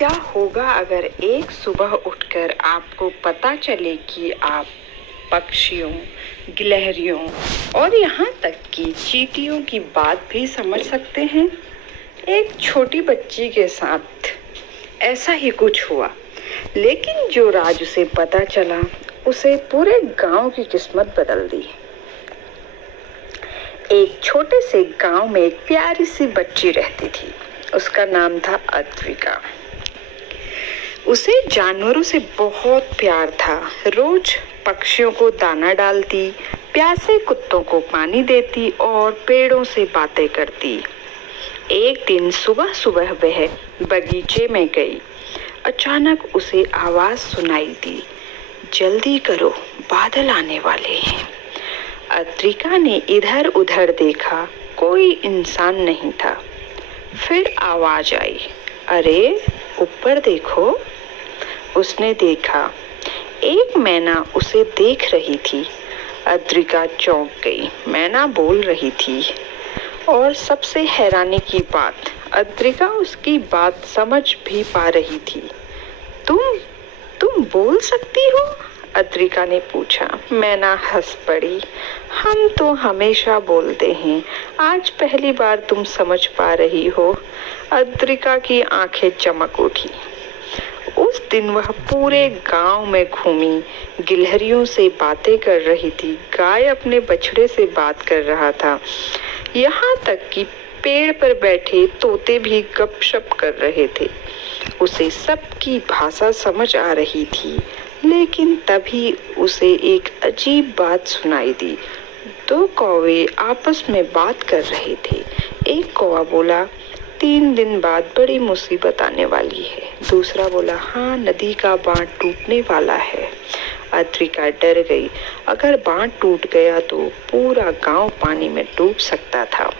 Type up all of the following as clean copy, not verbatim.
क्या होगा अगर एक सुबह उठकर आपको पता चले कि आप पक्षियों, गिलहरियों और यहाँ तक कि चींटियों की बात भी समझ सकते हैं? एक छोटी बच्ची के साथ ऐसा ही कुछ हुआ, लेकिन जो राज उसे पता चला, उसे पूरे गांव की किस्मत बदल दी। एक छोटे से गांव में एक प्यारी सी बच्ची रहती थी। उसका नाम था अद्विका। उसे जानवरों से बहुत प्यार था। रोज पक्षियों को दाना डालती, प्यासे कुत्तों को पानी देती और पेड़ों से बातें करती। एक दिन सुबह सुबह वह बगीचे में गई। अचानक उसे आवाज सुनाई दी, जल्दी करो, बादल आने वाले हैं। अद्विका ने इधर उधर देखा, कोई इंसान नहीं था। फिर आवाज आई, अरे ऊपर देखो। उसने देखा, एक मैना उसे देख रही थी। अद्विका चौंक गई। मैना बोल रही थी और सबसे हैरानी की बात, अद्विका उसकी बात समझ भी पा रही थी। तुम बोल सकती हो? अद्विका ने पूछा। मैना हंस पड़ी। हम तो हमेशा बोलते हैं, आज पहली बार तुम समझ पा रही हो। अद्विका की आंखें चमक उठी। उस दिन वह पूरे गांव में घूमी, गिलहरियों से बातें कर रही थी, गाय अपने बछड़े से बात कर रहा था, यहाँ तक कि पेड़ पर बैठे तोते भी गपशप कर रहे थे। उसे सबकी भाषा समझ आ रही थी, लेकिन तभी उसे एक अजीब बात सुनाई दी। दो कौवे आपस में बात कर रहे थे। एक कौवा बोला, 3 दिन बाद बड़ी मुसीबत आने वाली है। दूसरा बोला, हाँ, नदी का बांध टूटने वाला है। अद्विका डर गई। अगर बांध टूट गया तो पूरा गांव पानी में डूब सकता था।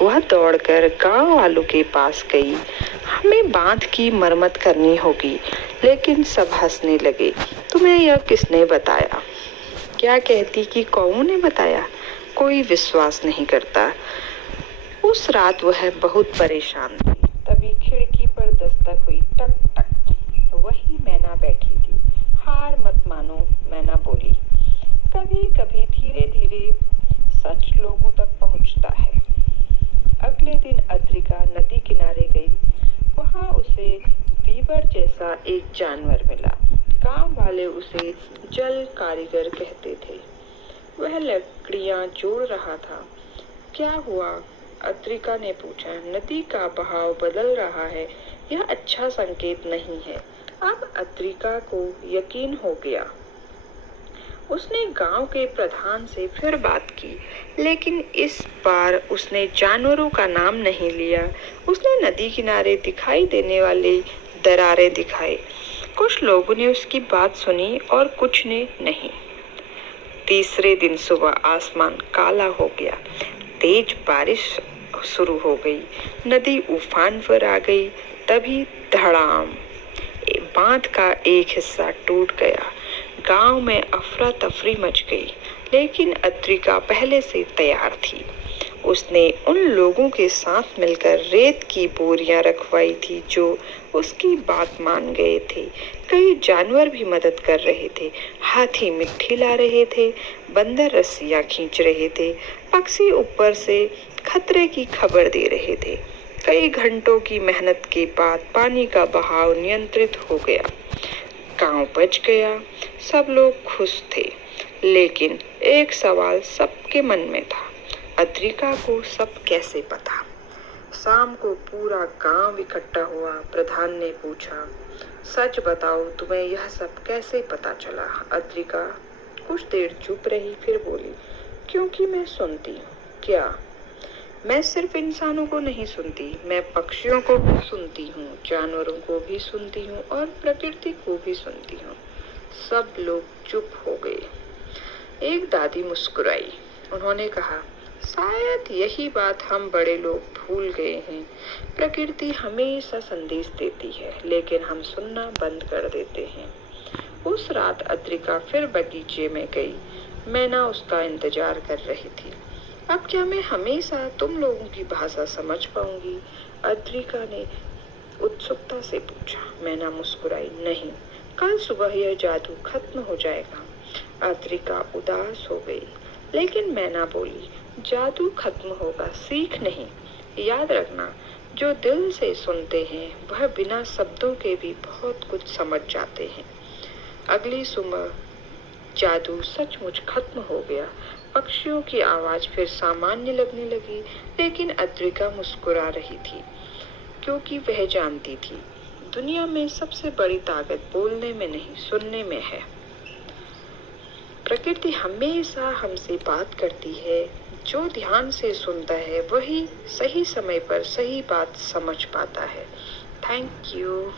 वह दौड़कर गांव वालों के पास गई। हमें बांध की मरम्मत करनी होगी। लेकिन सब हंसने लगे। तुम्हें यह किसने बताया? क्या कहती कि कौवों ने बताया? कोई विश्वास नहीं करता। उस रात वह बहुत परेशान थी। तभी खिड़की पर दस्तक हुई, टक टक। वही मैना बैठी थी। हार मत मानो, मैना बोली। कभी कभी धीरे धीरे सच लोगों तक पहुंचता है। अगले दिन अद्विका नदी किनारे गई। वहां उसे बीवर जैसा एक जानवर मिला। गांव वाले उसे जल कारीगर कहते थे। वह लकड़ियां जोड़ रहा था। क्या हुआ? अद्विका ने पूछा। नदी का बहाव बदल रहा है, यह अच्छा संकेत नहीं है। अब अद्विका को यकीन हो गया। उसने गांव के प्रधान से फिर बात की, लेकिन इस बार उसने जानवरों का नाम नहीं लिया। उसने नदी किनारे दिखाई देने वाली दरारें दिखाई। कुछ लोगों ने उसकी बात सुनी और कुछ ने नहीं। तीसरे दिन सुबह आसमान काला हो गया। तेज बारिश शुरू हो गई। नदी उफान पर आ गई। तभी धड़ाम, बांध का एक हिस्सा टूट गया। गांव में अफरा तफरी मच गई, लेकिन अद्विका पहले से तैयार थी। उसने उन लोगों के साथ मिलकर रेत की बोरियां रखवाई थी जो उसकी बात मान गए थे। कई जानवर भी मदद कर रहे थे। हाथी मिट्टी ला रहे थे, बंदर रस्सियां खींच रहे थे, पक्षी ऊपर से खतरे की खबर दे रहे थे। कई घंटों की मेहनत के बाद पानी का बहाव नियंत्रित हो गया। गांव बच गया। सब लोग खुश थे, लेकिन एक सवाल सबके मन में था, अद्विका को सब कैसे पता? शाम को पूरा गांव इकट्ठा हुआ। प्रधान ने पूछा, सच बताओ, तुम्हें यह सब कैसे पता चला? अद्विका कुछ देर चुप रही, फिर बोली, क्योंकि मैं सुनती हूँ। क्या? मैं सिर्फ इंसानों को नहीं सुनती, मैं पक्षियों को भी सुनती हूँ, जानवरों को भी सुनती हूँ और प्रकृति को भी सुनती हूँ। सब लोग चुप हो गए। एक दादी मुस्कुराई। उन्होंने कहा, शायद यही बात हम बड़े लोग भूल गए हैं। प्रकृति हमेशा संदेश देती है, लेकिन हम सुनना बंद कर देते हैं। उस रात अद्विका फिर बगीचे में गई। मैना उसका इंतजार कर रही थी। अब क्या मैं हमेशा तुम लोगों की भाषा समझ पाऊंगी? अद्विका ने उत्सुकता से पूछा। मैना मुस्कुराई। नहीं, कल सुबह यह जादू खत्म हो जाएगा। अद्रिका उदास हो गई। लेकिन मैना बोली, जादू खत्म होगा, सीख नहीं। याद रखना, जो दिल से सुनते हैं वह बिना शब्दों के भी बहुत कुछ समझ जाते हैं। अगली सुबह जादू सचमुच खत्म हो गया। पक्षियों की आवाज फिर सामान्य लगने लगी, लेकिन अद्रिका मुस्कुरा रही थी, क्योंकि वह जानती थी दुनिया में सबसे बड़ी ताकत बोलने में नहीं, सुनने में है। प्रकृति हमेशा हमसे बात करती है। जो ध्यान से सुनता है वही सही समय पर सही बात समझ पाता है। Thank you.